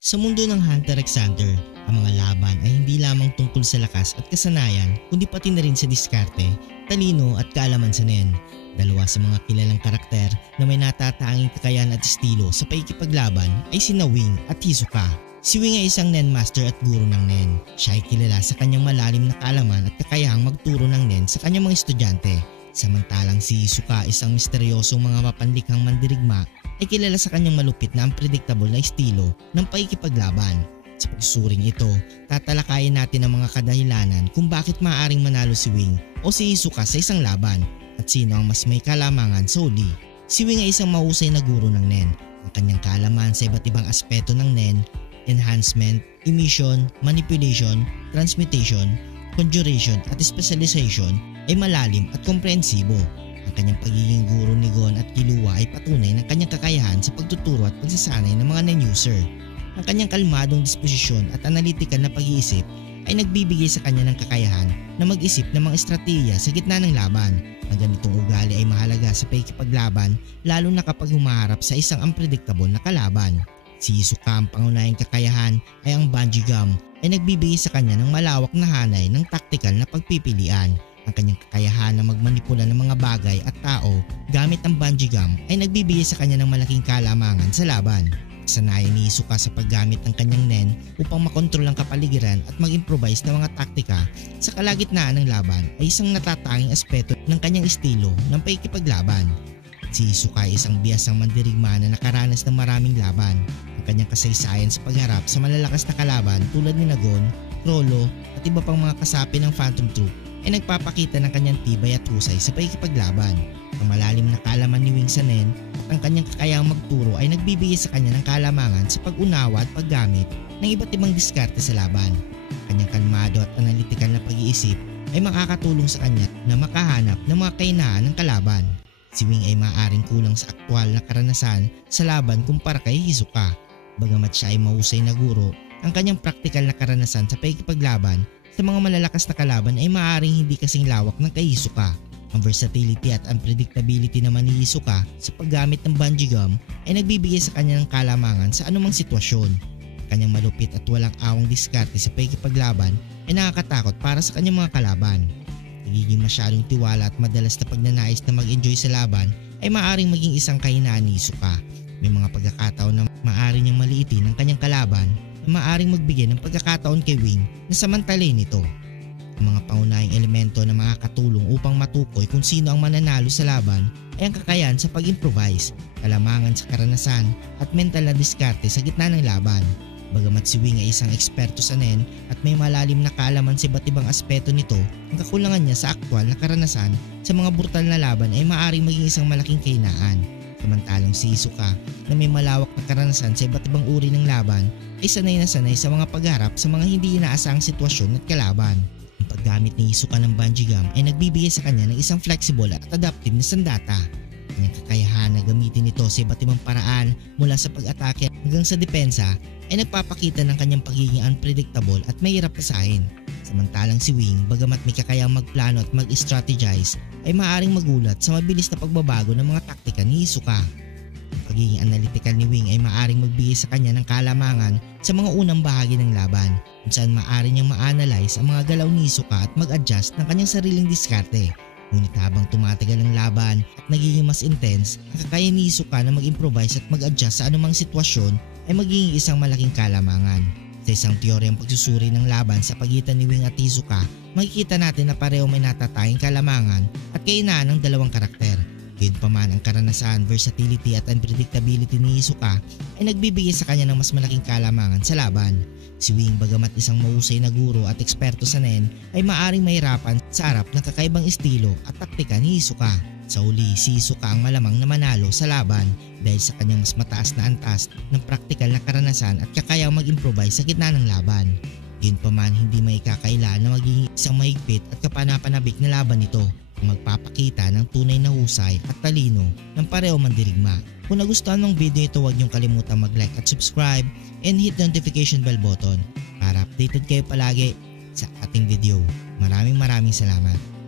Sa mundo ng Hunter x Hunter, ang mga laban ay hindi lamang tungkol sa lakas at kasanayan kundi pati na rin sa diskarte, talino at kaalaman sa nen. Dalawa sa mga kilalang karakter na may natatanging kakayahan at estilo sa pakikipaglaban ay sina Wing at Hisoka. Si Wing ay isang Nen Master at guro ng Nen. Siya ay kilala sa kanyang malalim na kaalaman at kakayahang magturo ng Nen sa kanyang mga estudyante. Samantalang si Hisoka, isang misteryosong mga mapanlikhang mandirigma, ay kilala sa kanyang malupit na unpredictable na estilo ng pakikipaglaban. Sa pagsusuring ito, tatalakayin natin ang mga kadahilanan kung bakit maaaring manalo si Wing o si Hisoka sa isang laban at sino ang mas may kalamangan sa huli. Si Wing ay isang mahusay na guro ng Nen. Ang kanyang kaalaman sa iba't ibang aspeto ng Nen, enhancement, emission, manipulation, transmutation, conjuration at specialization ay malalim at komprehensibo. Ang kanyang pagiging guro ni Gon at Killua ay patunay ng kanyang kakayahan sa pagtuturo at pagsasanay ng mga Nen user. Ang kanyang kalmadong disposisyon at analytical na pag-iisip ay nagbibigay sa kanya ng kakayahan na mag-isip ng mga estratehiya sa gitna ng laban. Ang ganitong ugali ay mahalaga sa pakikipaglaban lalo na kapag humaharap sa isang unpredictable na kalaban. Si Hisoka, ang pangunahing kakayahan ay ang bungee gum, ay nagbibigay sa kanya ng malawak na hanay ng taktikal na pagpipilian. Ang kanyang kakayahan na magmanipula ng mga bagay at tao gamit ang bungee gum ay nagbibigay sa kanya ng malaking kalamangan sa laban. Sanayan ni Hisoka sa paggamit ng kanyang Nen upang makontrol ang kapaligiran at mag-improvise ng mga taktika sa kalagitnaan ng laban ay isang natatanging aspeto ng kanyang estilo ng pakikipaglaban. Si Hisoka ay isang bihasang mandirigma na nakaranas ng maraming laban. Ang kanyang kasaysayan sa pagharap sa malalakas na kalaban tulad ni Gon, Chrollo at iba pang mga kasapi ng Phantom Troop ay nagpapakita ng kanyang tibay at husay sa pakikipaglaban. Ang malalim na kaalaman ni Wing sa Nen at ang kanyang kakayahang magturo ay nagbibigay sa kanya ng kalamangan sa pag-unawa at paggamit ng iba't ibang diskarte sa laban. Ang kanyang kalmado at analytical na pag-iisip ay makakatulong sa kanya na makahanap ng mga kahinaan ng kalaban. Si Wing ay maaaring kulang sa aktwal na karanasan sa laban kumpara kay Hisoka. Bagamat siya ay mahusay na guro, ang kanyang praktikal na karanasan sa pakikipaglaban sa mga malalakas na kalaban ay maaaring hindi kasing lawak ng kay Hisoka. Ang versatility at unpredictability naman ni Hisoka sa paggamit ng bungee gum ay nagbibigay sa kanya ng kalamangan sa anumang sitwasyon. Kanyang malupit at walang awang diskarte sa pakikipaglaban ay nakakatakot para sa kanyang mga kalaban. Nagiging masyadong tiwala at madalas na pagnanais na mag-enjoy sa laban ay maaaring maging isang kahinaan ni Hisoka. May mga pagkakataon na maaari niyang maliitin ang kanyang kalaban na maaaring magbigay ng pagkakataon kay Wing na samantalin nito. Ang mga pangunahing elemento na makakatulong upang matukoy kung sino ang mananalo sa laban ay ang kakayahan sa pag-improvise, kalamangan sa karanasan at mental na diskarte sa gitna ng laban. Bagamat si Wing ay isang eksperto sa Nen at may malalim na kaalaman sa iba't ibang aspeto nito, ang kakulangan niya sa aktwal na karanasan sa mga brutal na laban ay maaaring maging isang malaking kahinaan. Samantalang si Hisoka na may malawak na karanasan sa iba't ibang uri ng laban ay sanay na sanay sa mga pagharap sa mga hindi inaasahang sitwasyon at kalaban. Ang paggamit ni Hisoka ng bungee gum ay nagbibigay sa kanya ng isang flexible at adaptive na sandata. Kanyang kakayahan na gamitin ito sa iba't ibang paraan mula sa pag-atake hanggang sa depensa ay nagpapakita ng kanyang pagiging unpredictable at mahirap pasahin. Samantalang si Wing, bagamat may kakayang magplano at mag-strategize, ay maaaring magulat sa mabilis na pagbabago ng mga taktika ni Hisoka. Ang pagiging analytical ni Wing ay maaaring magbigay sa kanya ng kalamangan sa mga unang bahagi ng laban, kung saan maaari niyang ma-analyze ang mga galaw ni Hisoka at mag-adjust ng kanyang sariling diskarte. Ngunit habang tumatagal ang laban at nagiging mas intense, ang kakaya ni Hisoka na mag-improvise at mag-adjust sa anumang sitwasyon ay magiging isang malaking kalamangan. Sa isang teoryang pagsusuri ng laban sa pagitan ni Wing at Hisoka, makikita natin na pareho may natatanging kalamangan at kahinaan ng dalawang karakter. Gayunpaman, ang karanasan, versatility at unpredictability ni Hisoka ay nagbibigay sa kanya ng mas malaking kalamangan sa laban. Si Wing, bagamat isang mahusay na guro at eksperto sa Nen, ay maaaring mahirapan sa harap ng kakaibang estilo at taktika ni Hisoka. Sa huli, si Hisoka ang malamang na manalo sa laban dahil sa kanyang mas mataas na antas ng praktikal na karanasan at kakayang mag-improvise sa gitna ng laban. Gayunpaman, hindi may kakaila na magiging isang mahigpit at kapanapanabik na laban nito ang magpapakita ng tunay na husay at talino ng pareho mandirigma. Kung nagustuhan mong video ito, huwag niyong kalimutan mag-like at subscribe and hit the notification bell button para updated kayo palagi sa ating video. Maraming salamat.